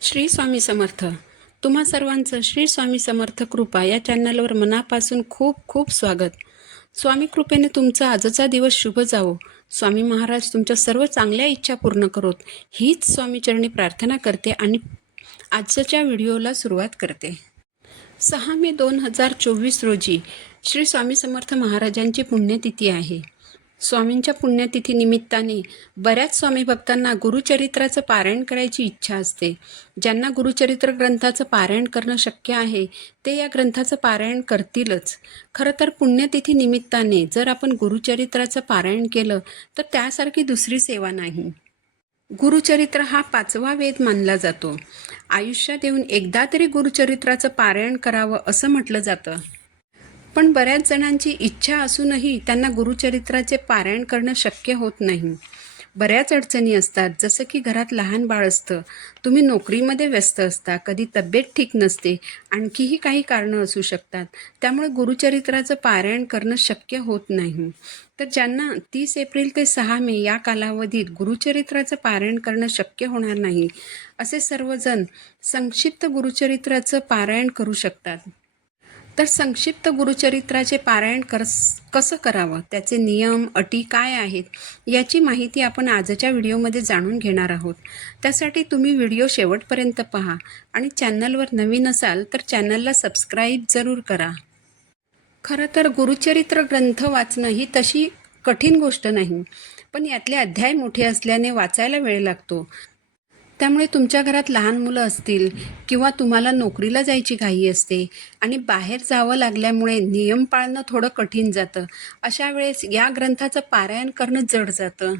श्री स्वामी समर्थ. तुम्हा सर्वांचं श्री स्वामी समर्थ कृपा या चॅनलवर मनापासून खूप खूप स्वागत. स्वामी कृपेने तुमचा आजचा दिवस शुभ जावो. स्वामी महाराज तुमच्या सर्व चांगल्या इच्छा पूर्ण करोत, हीच स्वामीचरणी प्रार्थना करते आणि आजच्या व्हिडिओला सुरुवात करते. 6 मे 2024 रोजी श्री स्वामी समर्थ महाराजांची पुण्यतिथी आहे. स्वामींच्या पुण्यतिथी निमित्ताने बऱ्याच स्वामी भक्तांना गुरुचरित्राचं पारायण करायची इच्छा असते. ज्यांना गुरुचरित्र ग्रंथाचं पारायण करणं शक्य आहे ते या ग्रंथाचं पारायण करतीलच. खरं तर पुण्यतिथी निमित्ताने जर आपण गुरुचरित्राचं पारायण केलं तर त्यासारखी दुसरी सेवा नाही. गुरुचरित्र हा 5वा वेद मानला जातो. आयुष्यात येऊन एकदा तरी गुरुचरित्राचं पारायण करावं असं म्हटलं जातं. पण बऱ्याच जणांची इच्छा असूनही त्यांना गुरुचरित्राचे पारायण करणं शक्य होत नाही. बऱ्याच अडचणी असतात, जसं की घरात लहान बाळ असतं, तुम्ही नोकरीमध्ये व्यस्त असता, कधी तब्येत ठीक नसते, आणखीही काही कारणं असू शकतात. त्यामुळे गुरुचरित्राचं पारायण करणं शक्य होत नाही. तर ज्यांना 30 एप्रिल ते 6 मे या कालावधीत गुरुचरित्राचं पारायण करणं शक्य होणार नाही, असे सर्वजण संक्षिप्त गुरुचरित्राचं पारायण करू शकतात. तर संक्षिप्त गुरुचरित्राचे पारायण कसं करावं, त्याचे नियम अटी काय आहेत, याची माहिती आपण आजच्या व्हिडिओमध्ये जाणून घेणार आहोत. त्यासाठी तुम्ही व्हिडिओ शेवटपर्यंत पहा आणि चॅनलवर नवीन असाल तर चॅनलला सबस्क्राईब जरूर करा. खरं तर गुरुचरित्र ग्रंथ वाचणं ही तशी कठीण गोष्ट नाही, पण यातले अध्याय मोठे असल्याने वाचायला वेळ लागतो. त्यामुळे तुमच्या घरात लहान मुलं असतील किंवा तुम्हाला नोकरीला जायची घाई असते आणि बाहेर जावं लागल्यामुळे नियम पाळणं थोडं कठीण जातं. अशा वेळेस या ग्रंथाचं पारायण करणं जड जातं.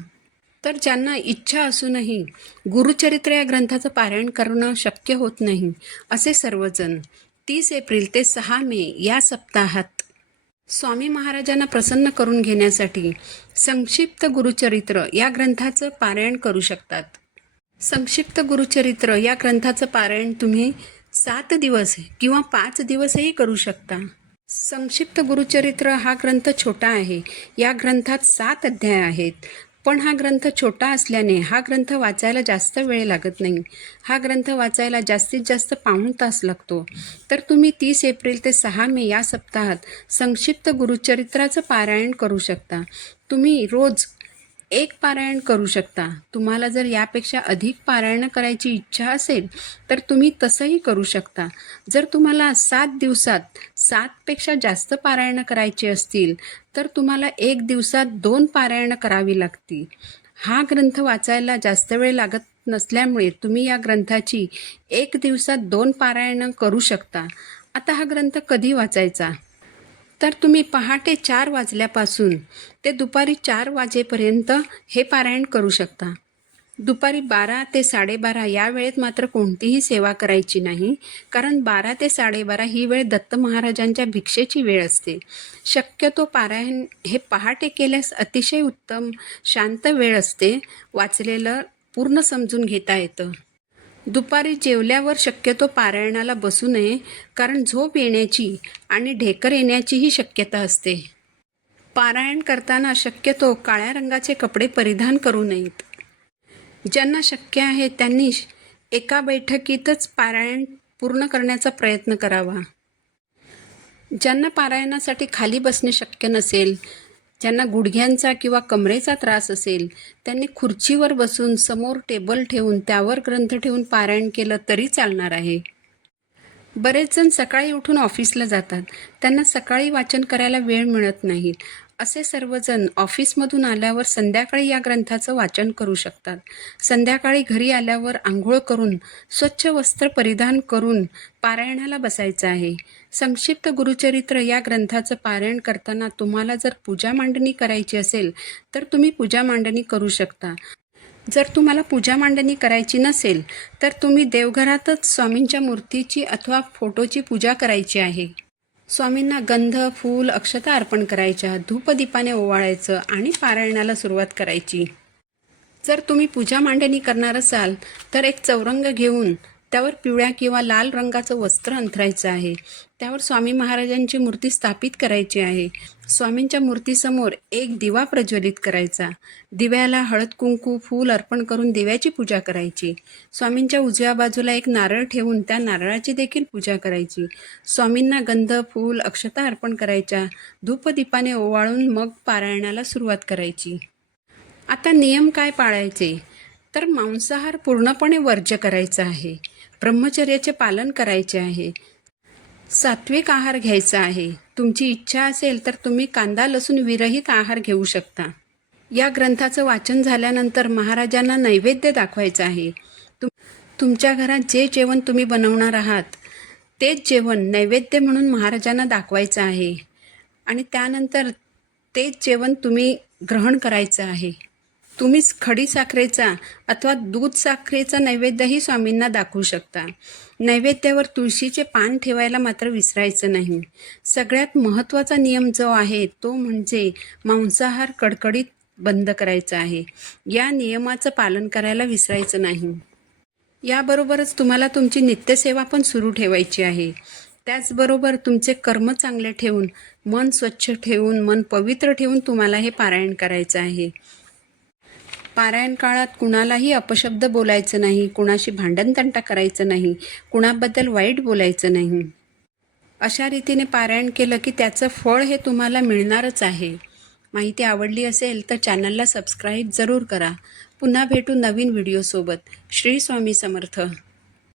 तर ज्यांना इच्छा असूनही गुरुचरित्र या ग्रंथाचं पारायण करणं शक्य होत नाही, असे सर्वजण 30 एप्रिल ते 6 मे या सप्ताहात स्वामी महाराजांना प्रसन्न करून घेण्यासाठी संक्षिप्त गुरुचरित्र या ग्रंथाचं पारायण करू शकतात. संक्षिप्त गुरुचरित्र या ग्रंथाचं पारायण तुम्ही 7 दिवस किंवा 5 दिवसही करू शकता. संक्षिप्त गुरुचरित्र हा ग्रंथ छोटा आहे. या ग्रंथात 7 अध्याय आहेत. पण हा ग्रंथ छोटा असल्याने हा ग्रंथ वाचायला जास्त वेळ लागत नाही. हा ग्रंथ वाचायला जास्तीत जास्त पाऊण तास लागतो. तर तुम्ही 30 एप्रिल ते 6 मे या सप्ताहात संक्षिप्त गुरुचरित्राचं पारायण करू शकता. तुम्ही रोज एक पारायण करू शकता. तुम्हाला जर यापेक्षा अधिक पारायण करायची इच्छा असेल तर तुम्ही तसंही करू शकता. जर तुम्हाला 7 दिवसात 7पेक्षा जास्त पारायण करायची असतील तर तुम्हाला 1 दिवसात 2 पारायण करावी लागतील. हा ग्रंथ वाचायला जास्त वेळ लागत नसल्यामुळे तुम्ही या ग्रंथाची 1 दिवसात 2 पारायण करू शकता. आता हा ग्रंथ कधी वाचायचा, तर तुम्ही पहाटे 4 वाजल्यापासून ते दुपारी 4 वाजेपर्यंत हे पारायण करू शकता. दुपारी 12 ते 12:30 या वेळेत मात्र कोणतीही सेवा करायची नाही, कारण 12 ते 12:30 ही वेळ दत्त महाराजांच्या भिक्षेची वेळ असते. शक्यतो पारायण हे पहाटे केल्यास अतिशय उत्तम, शांत वेळ असते. वाचलेलं पूर्ण समजून घेता येतं. दुपारी जेवल्यावर शक्यतो पारायणाला बसू नये, कारण झोप येण्याची आणि ढेकर येण्याचीही शक्यता असते. पारायण करताना शक्यतो काळ्या रंगाचे कपडे परिधान करू नयेत. ज्यांना शक्य आहे त्यांनी एका बैठकीतच पारायण पूर्ण करण्याचा प्रयत्न करावा. ज्यांना पारायणासाठी खाली बसणे शक्य नसेल, ज्यांना गुडघ्यांचा किंवा कमरेचा त्रास असेल, त्यांनी खुर्चीवर बसून समोर टेबल ठेवून त्यावर ग्रंथ ठेवून पारायण केलं तरी चालणार आहे. बरेच जण सकाळी उठून ऑफिसला जातात, त्यांना सकाळी वाचन करायला वेळ मिळत नाही. असे सर्वजण ऑफिसमधून आल्यावर संध्याकाळी या ग्रंथाचं वाचन करू शकतात. संध्याकाळी घरी आल्यावर आंघोळ करून स्वच्छ वस्त्र परिधान करून पारायणाला बसायचं आहे. संक्षिप्त गुरुचरित्र या ग्रंथाचं पारायण करताना तुम्हाला जर पूजा मांडणी करायची असेल तर तुम्ही पूजा मांडणी करू शकता. जर तुम्हाला पूजा मांडणी करायची नसेल तर तुम्ही देवघरातच स्वामींच्या मूर्तीची अथवा फोटोची पूजा करायची आहे. स्वामींना गंध, फूल, अक्षता अर्पण करायच्या, धूपदीपाने ओवाळायचं आणि पारायणाला सुरुवात करायची. जर तुम्ही पूजा मांडणी करणार असाल तर एक चौरंग घेऊन त्यावर पिवळ्या किंवा लाल रंगाचं वस्त्र अंथरायचं आहे. त्यावर स्वामी महाराजांची मूर्ती स्थापित करायची आहे. स्वामींच्या मूर्तीसमोर एक दिवा प्रज्वलित करायचा. दिव्याला हळद कुंकू फूल अर्पण करून दिव्याची पूजा करायची. स्वामींच्या उजव्या बाजूला एक नारळ ठेवून त्या नारळाची देखील पूजा करायची. स्वामींना गंध फूल अक्षता अर्पण करायच्या. धूपदीपाने ओवाळून मग पारायणाला सुरुवात करायची. आता नियम काय पाळायचे, तर मांसाहार पूर्णपणे वर्ज्य करायचा आहे. ब्रह्मचर्याचे पालन करायचे आहे. सात्विक आहार घ्यायचा आहे. तुमची इच्छा असेल तर तुम्ही कांदा लसूण विरहित आहार घेऊ शकता. या ग्रंथाचं वाचन झाल्यानंतर महाराजांना नैवेद्य दाखवायचं आहे. तुमच्या घरात जे जेवण तुम्ही बनवणार आहात तेच जेवण नैवेद्य म्हणून महाराजांना दाखवायचं आहे आणि त्यानंतर तेच जेवण तुम्ही ग्रहण करायचं आहे. तुम्ही खडी साखरेचा अथवा दूध साखरेचा नैवेद्यही स्वामींना दाखवू शकता. नैवेद्यावर तुळशीचे पान ठेवायला मात्र विसरायचं नाही. सगळ्यात महत्त्वाचा नियम जो आहे तो म्हणजे मांसाहार कडकडीत बंद करायचा आहे. या नियमाचं पालन करायला विसरायचं नाही. याबरोबरच तुम्हाला तुमची नित्यसेवा पण सुरू ठेवायची आहे. त्याचबरोबर तुमचे कर्म चांगले ठेवून, मन स्वच्छ ठेवून, मन पवित्र ठेवून तुम्हाला हे पारायण करायचं आहे. पारायण काळात कुणालाही अपशब्द बोलायचं नाही, कुणाशी भांडणतंटा करायचं नाही, कुणाबद्दल वाईट बोलायचं नाही. अशा रीतीने पारायण केलं की त्याचं फळ हे तुम्हाला मिळणारच आहे. माहिती आवडली असेल तर चॅनलला सबस्क्राईब जरूर करा. पुन्हा भेटू नवीन व्हिडिओसोबत. श्री स्वामी समर्थ.